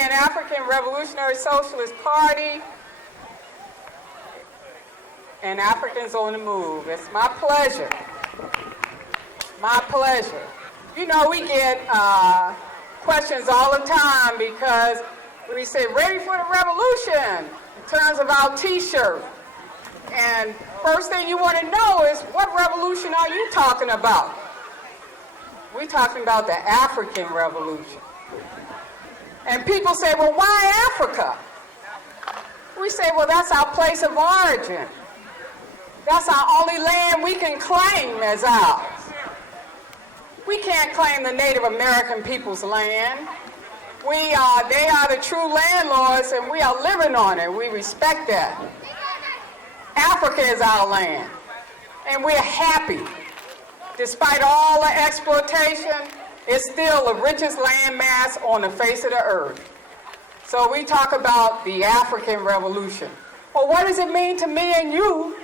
Pan-African Revolutionary Socialist Party and Africans on the Move. It's my pleasure. My pleasure. You know, we get questions all the time because we say, ready for the revolution, in terms of our t-shirt. And first thing you want to know is, what revolution are you talking about? We're talking about the African Revolution. And people say, well, why Africa? We say, well, that's our place of origin. That's our only land we can claim as ours. We can't claim the Native American people's land. They are the true landlords, and we are living on it. We respect that. Africa is our land, and we're happy. Despite all the exploitation, it's still the richest landmass on the face of the earth. So we talk about the African Revolution. Well, what does it mean to me and you,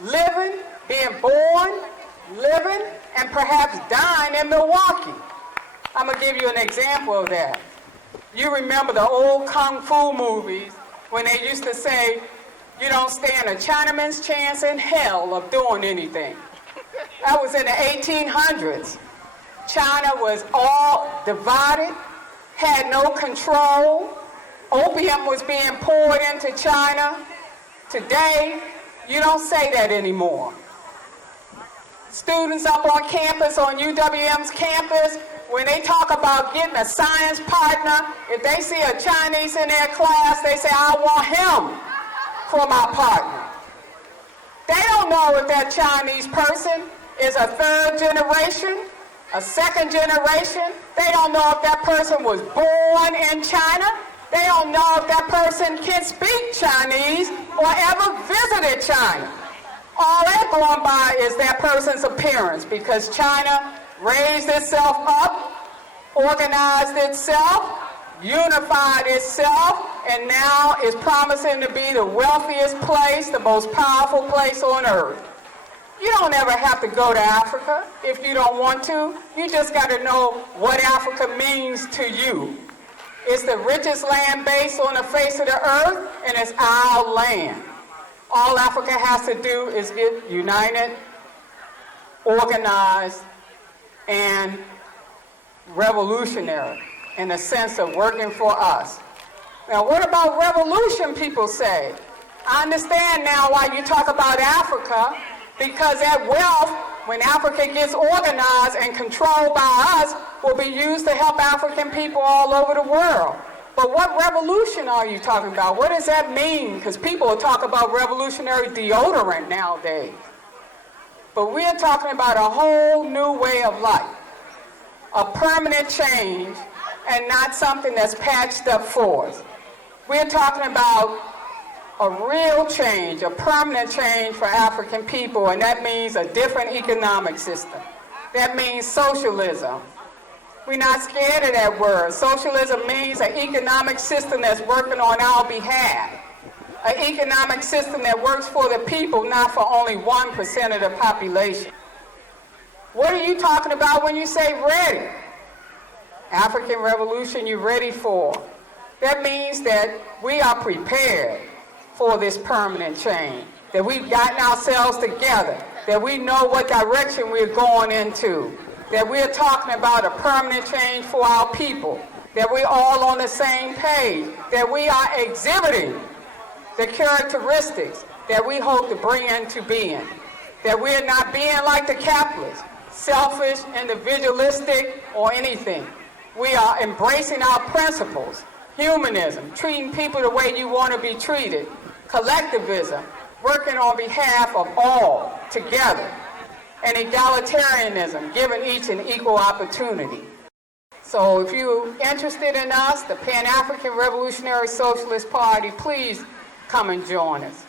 living, being born, living, and perhaps dying in Milwaukee? I'm going to give you an example of that. You remember the old Kung Fu movies when they used to say, you don't stand a Chinaman's chance in hell of doing anything. That was in the 1800s. China was all divided, had no control. Opium was being poured into China. Today, you don't say that anymore. Students up on campus, on UWM's campus, when they talk about getting a science partner, if they see a Chinese in their class, they say, I want him for my partner. They don't know if that Chinese person is a third generation, a second generation. They don't know if that person was born in China. They don't know if that person can speak Chinese or ever visited China. All they're going by is that person's appearance, because China raised itself up, organized itself, unified itself, and now is promising to be the wealthiest place, the most powerful place on earth. You don't ever have to go to Africa if you don't want to. You just got to know what Africa means to you. It's the richest land base on the face of the earth, and it's our land. All Africa has to do is get united, organized, and revolutionary in the sense of working for us. Now, what about revolution, people say? I understand now why you talk about Africa, because that wealth, when Africa gets organized and controlled by us, will be used to help African people all over the world. But what revolution are you talking about? What does that mean? Because people talk about revolutionary deodorant nowadays. But we're talking about a whole new way of life, a permanent change, and not something that's patched up for us. We're talking about a real change, a permanent change for African people, and that means a different economic system. That means socialism. We're not scared of that word. Socialism means an economic system that's working on our behalf. An economic system that works for the people, not for only 1% of the population. What are you talking about when you say ready? African Revolution, you ready for? That means that we are prepared for this permanent change, that we've gotten ourselves together, that we know what direction we're going into, that we're talking about a permanent change for our people, that we're all on the same page, that we are exhibiting the characteristics that we hope to bring into being, that we're not being like the capitalists, selfish, individualistic, or anything. We are embracing our principles, humanism, treating people the way you want to be treated, collectivism, working on behalf of all together, and egalitarianism, giving each an equal opportunity. So if you're interested in us, the Pan-African Revolutionary Socialist Party, please come and join us.